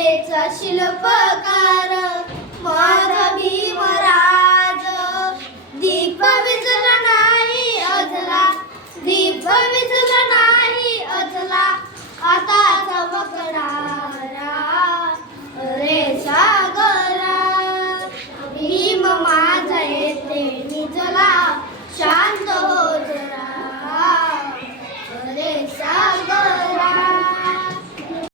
कलेचा शिल्पकार माझा भीमराज. दीप विझला नाही अजला, दीप विझला नाही अजला, आता चमकणारा रे सागरा. भीम माझा येथे निजला, शांत हो जरा.